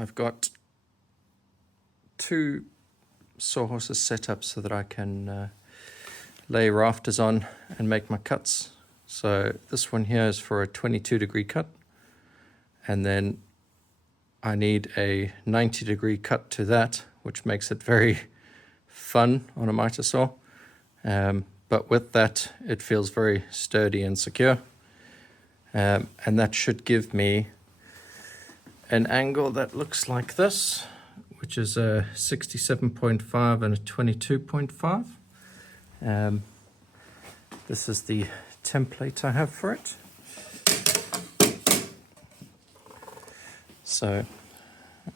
I've got two sawhorses set up so that I can lay rafters on and make my cuts. So this one here is for a 22-degree cut, and then I need a 90-degree cut to that, which makes it very fun on a miter saw. But with that, it feels very sturdy and secure. And that should give me an angle that looks like this, which is a 67.5 and a 22.5. This is the template I have for it. So,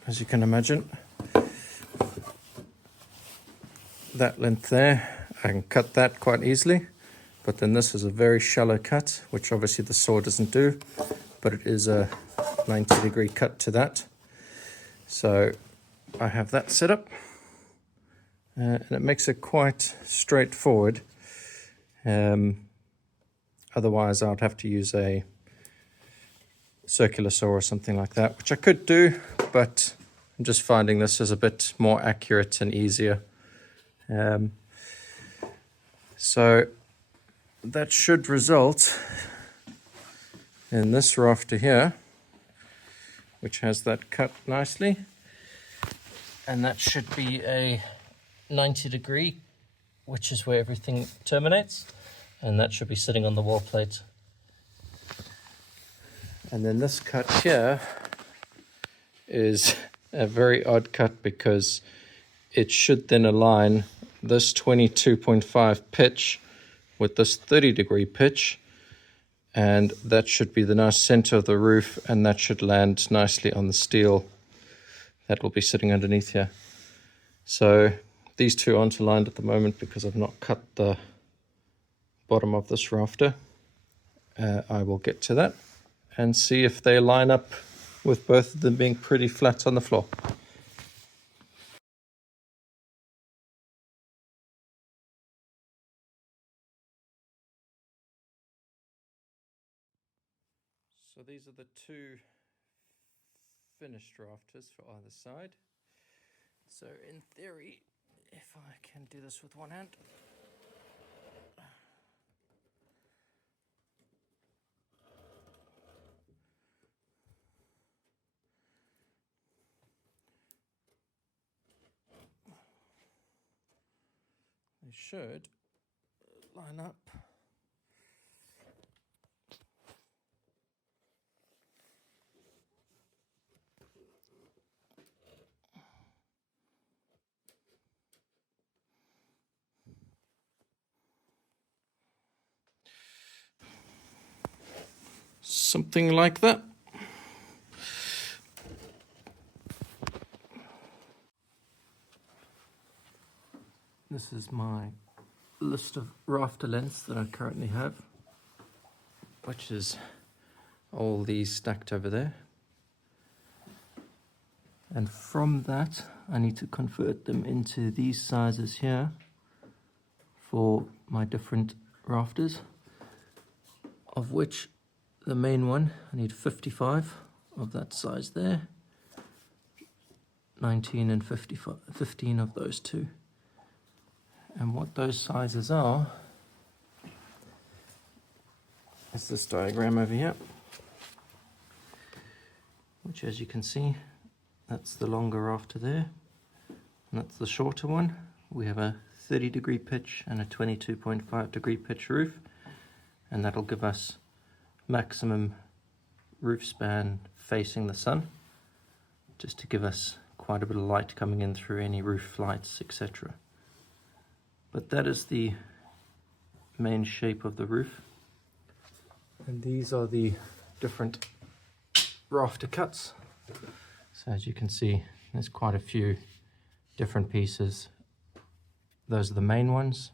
as you can imagine, that length there, I can cut that quite easily, but then this is a very shallow cut, which obviously the saw doesn't do, but it is a 90-degree cut to that. So I have that set up, and it makes it quite straightforward. Otherwise I'd have to use a circular saw or something like that, which I could do, but I'm just finding this is a bit more accurate and easier. So that should result in this rafter here, which has that cut nicely, and that should be a 90-degree, which is where everything terminates, and that should be sitting on the wall plate. And then this cut here is a very odd cut because it should then align this 22.5 pitch with this 30-degree pitch, and that should be the nice center of the roof, and that should land nicely on the steel that will be sitting underneath here. So these two aren't aligned at the moment because I've not cut the bottom of this rafter. I will get to that and see if they line up with both of them being pretty flat on the floor. So these are the two finished rafters for either side. So in theory, if I can do this with one hand, they should line up. Something like that. This is my list of rafter lengths that I currently have, which is all these stacked over there. And from that, I need to convert them into these sizes here for my different rafters, of which the main one, I need 55 of that size there, 19 and 55, 15 of those two. And what those sizes are is this diagram over here, which, as you can see, that's the longer rafter there, and that's the shorter one. We have a 30-degree pitch and a 22.5-degree pitch roof, and that'll give us maximum roof span facing the sun, just to give us quite a bit of light coming in through any roof lights, etc. But that is the main shape of the roof, and these are the different rafter cuts. So as you can see, there's quite a few different pieces. Those are the main ones,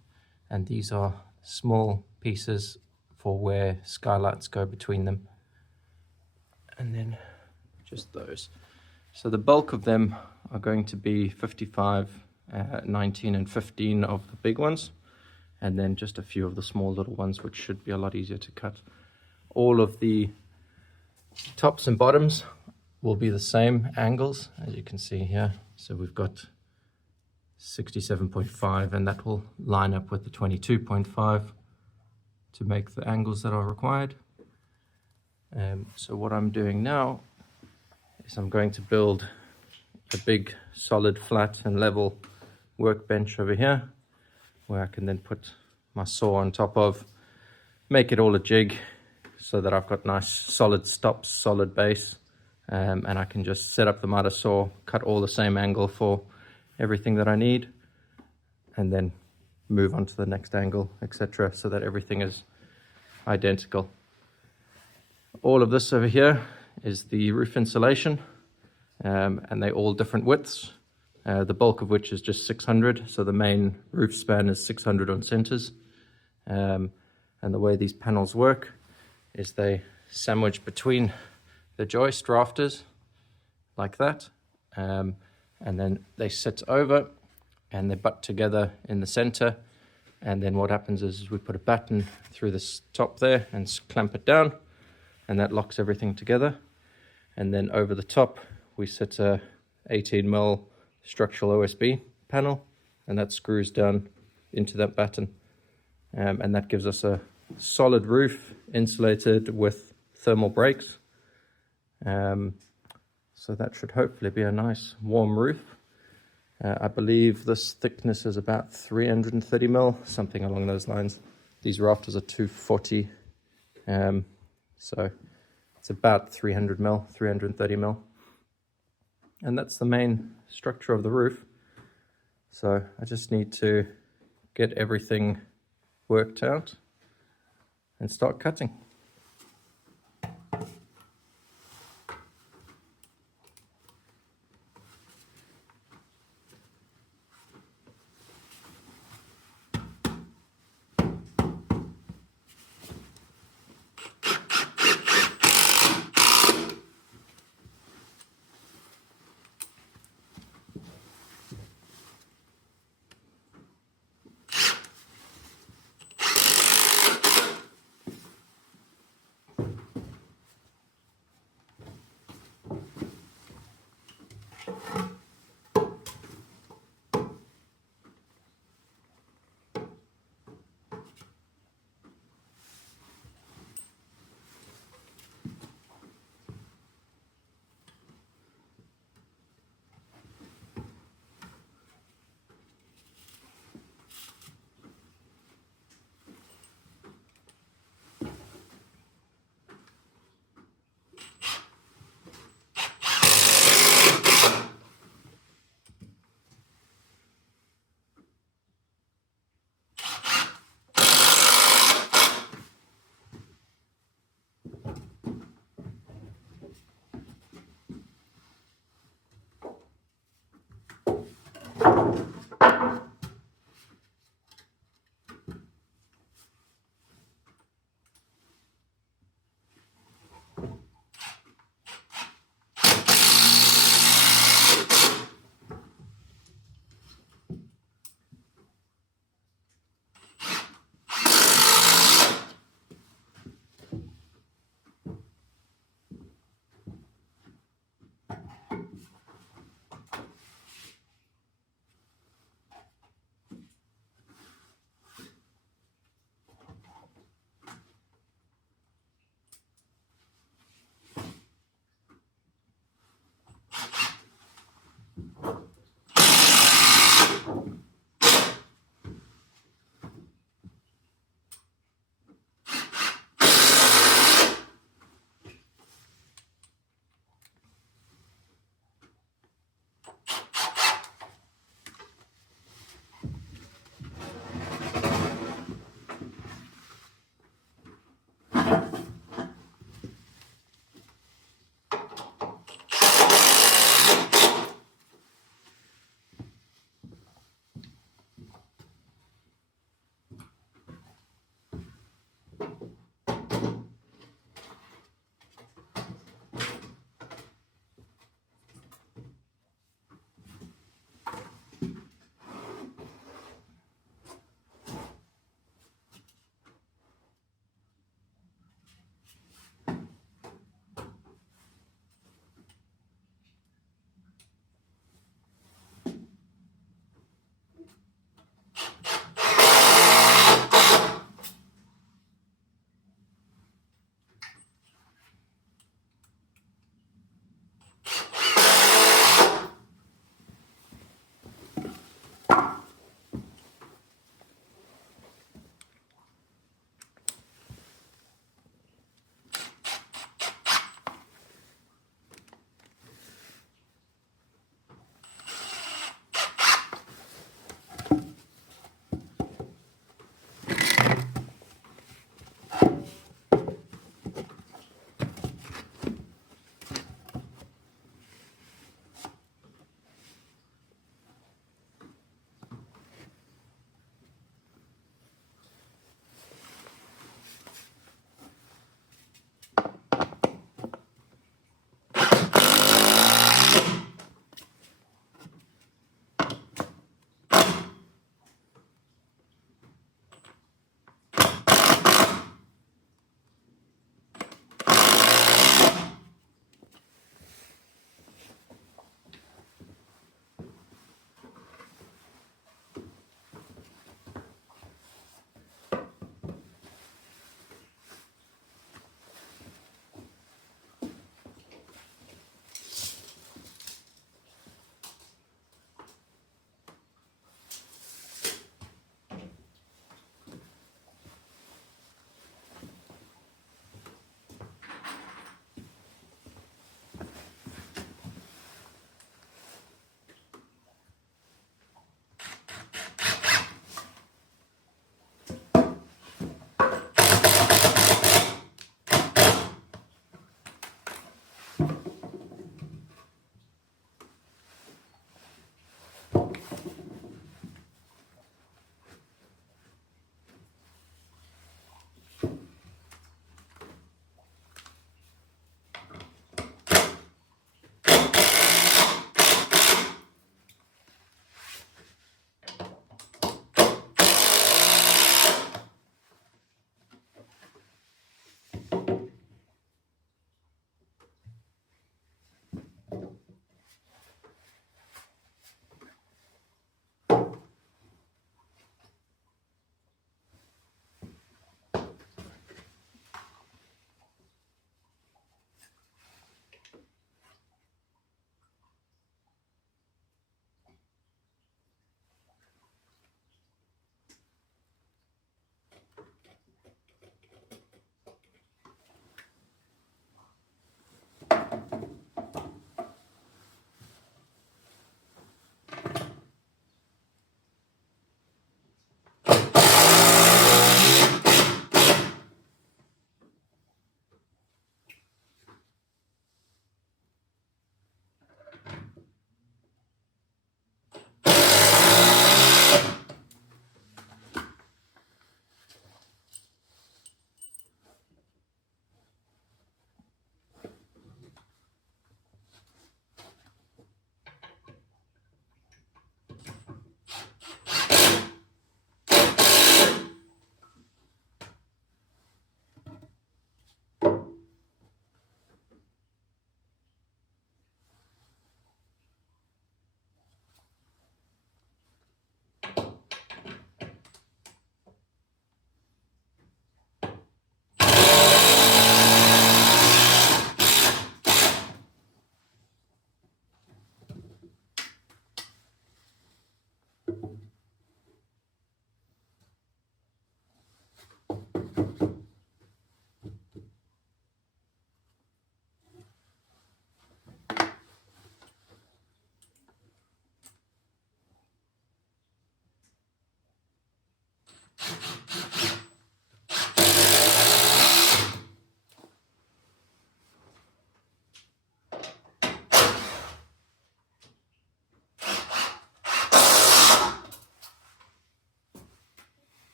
and these are small pieces for where skylights go between them, and then just those. So the bulk of them are going to be 55, 19 and 15 of the big ones, and then just a few of the small little ones, which should be a lot easier to cut. All of the tops and bottoms will be the same angles as you can see here. So we've got 67.5, and that will line up with the 22.5 to make the angles that are required. So what I'm doing now is I'm going to build a big solid flat and level workbench over here, where I can then put my saw on top of, make it all a jig so that I've got nice solid stops, solid base, and I can just set up the miter saw, cut all the same angle for everything that I need, and then move on to the next angle, etc., so that everything is identical. All of this over here is the roof insulation, and they're all different widths, the bulk of which is just 600, so the main roof span is 600 on centers. And the way these panels work is they sandwich between the joist rafters like that, and then they sit over and they butt together in the center. And then what happens is we put a batten through this top there and clamp it down, and that locks everything together. And then over the top we set a 18mm structural OSB panel, and that screws down into that batten, and that gives us a solid roof insulated with thermal breaks. So that should hopefully be a nice warm roof. I believe this thickness is about 330mm, something along those lines. These rafters are 240, so it's about 300mm, 330mm. And that's the main structure of the roof. So I just need to get everything worked out and start cutting.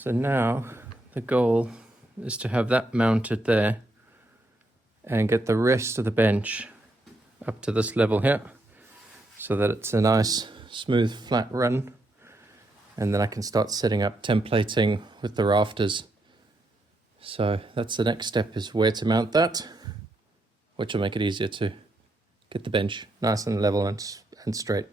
So now the goal is to have that mounted there and get the rest of the bench up to this level here so that it's a nice smooth flat run, and then I can start setting up templating with the rafters. So that's the next step, is where to mount that, which will make it easier to get the bench nice and level and straight.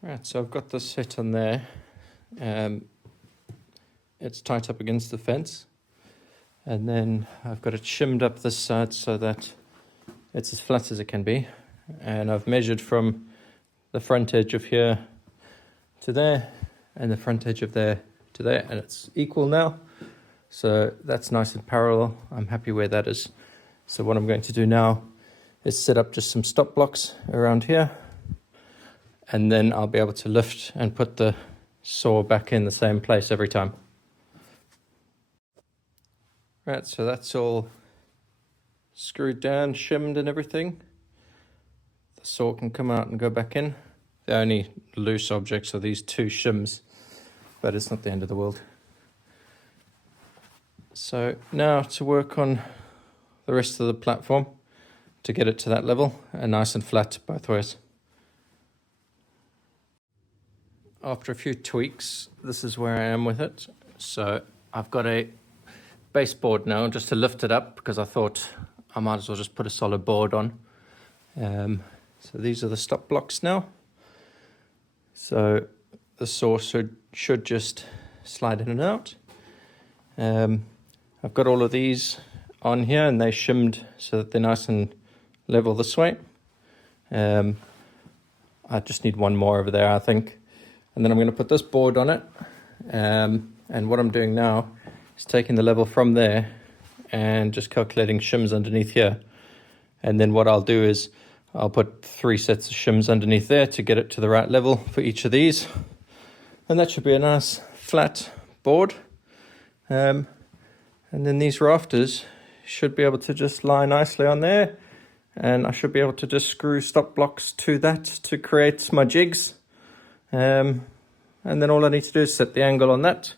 Right, so I've got this set on there. It's tight up against the fence. And then I've got it shimmed up this side so that it's as flat as it can be. And I've measured from the front edge of here to there and the front edge of there to there, and it's equal now. So that's nice and parallel. I'm happy where that is. So what I'm going to do now is set up just some stop blocks around here, and then I'll be able to lift and put the saw back in the same place every time. Right, so that's all screwed down, shimmed and everything. The saw can come out and go back in. The only loose objects are these two shims, but it's not the end of the world. So now to work on the rest of the platform to get it to that level and nice and flat both ways. After a few tweaks, this is where I am with it. So I've got a baseboard now just to lift it up because I thought I might as well just put a solid board on. So these are the stop blocks now. So the saw should just slide in and out. I've got all of these on here and they're shimmed so that they're nice and level this way. I just need one more over there, I think. And then I'm going to put this board on it. And what I'm doing now is taking the level from there and just calculating shims underneath here. And then what I'll do is I'll put 3 sets of shims underneath there to get it to the right level for each of these. And that should be a nice flat board. And then these rafters should be able to just lie nicely on there. and I should be able to just screw stop blocks to that to create my jigs. And then all I need to do is set the angle on that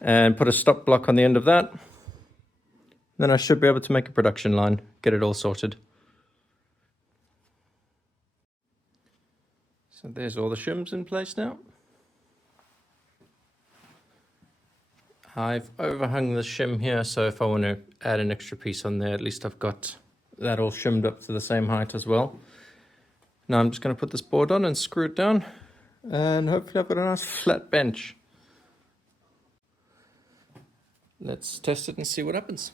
and put a stop block on the end of that. Then I should be able to make a production line, get it all sorted. So there's all the shims in place now. I've overhung the shim here, so if I want to add an extra piece on there, at least I've got that all shimmed up to the same height as well. Now I'm just going to put this board on and screw it down, and hopefully I've got a nice flat bench. Let's test it and see what happens.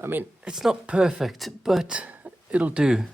I mean, it's not perfect, but it'll do.